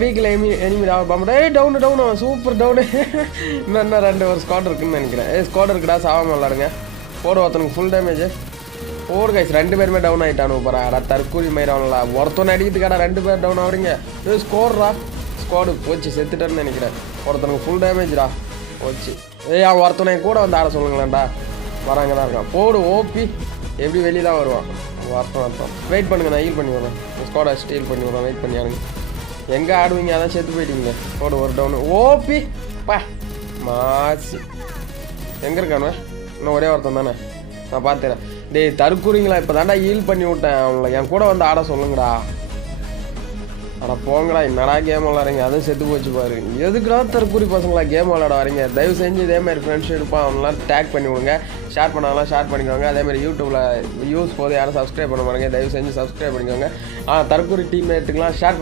பீக்கில் எனிமிடா பாம்படா. டவுனு சூப்பர் டவுனு. இன்னும் 2 ஒரு ஸ்குவாட் இருக்குன்னு நினைக்கிறேன். ஸ்குவாட் இருக்குடா, சாவாமல் விளாடுங்க. போடு ஒருத்தனுக்கு ஃபுல் டேமேஜ். போடு கைஸ், 2 பேருமே டவுன் ஆகிட்டானு போகிறா. தற்கூரி மயிரான்ல ஒருத்தனை அடிக்கிறதுக்காடா 2 பேர் டவுன் ஆகுறீங்க. ஸ்கோர்ரா, ஸ்குவாடு போச்சு, செத்துட்டேன்னு நினைக்கிறேன். ஒருத்தனுக்கு ஃபுல் டேமேஜ்டா போச்சு. அவன் ஒருத்தனை கூட வந்து ஆட சொல்லுங்களேன்டா. வராங்க தான் இருக்கான். போடு ஓபி, எப்படி வெளியே தான் வருவான். வரட்டும் வெயிட் பண்ணுங்க, நான் ஹீல் பண்ணி வரேன். ஸ்குவாடை ஸ்டீல் பண்ணி வரேன், வெயிட் பண்ணி ஆடுங்க. எங்கே ஆடுவீங்க, அதான் செத்து போயிட்டீங்க. போடு ஒரு டவுனு. ஓபி பா மாசி. எங்கே இருக்கானு? இன்னும் ஒரே ஒருத்தன் தானே, நான் பார்த்துறேன். டேய் தற்கூறிங்களா, இப்போ தாண்டா ஹீல் பண்ணி விட்டேன். அவங்கள என் கூட வந்து ஆட சொல்லுங்கடா. அட போங்கடா, என்னடா கேம் விளாட்றீங்க? அதுவும் செத்து போச்சு பாரு. எதுக்குடா தற்கூரி பசங்களா கேம் விளாட வரீங்க? தயவு செஞ்சு இதேமாதிரி ஃப்ரெண்ட்ஸ் எடுப்பான் அவங்களாம் டேக் பண்ணி விடுங்க. ஷேர் பண்ணாலும் ஷேர் பண்ணிக்கோங்க. அதேமாதிரி யூடியூப்பில் யூஸ் போது யாரும் சப்ஸ்கிரைப் பண்ண மாட்டேங்க. தயவு செஞ்சு சப்ஸ்கிரைப் பண்ணிக்கோங்க. தற்கூரி டீம்மேட்டுக்கெலாம் ஷேர்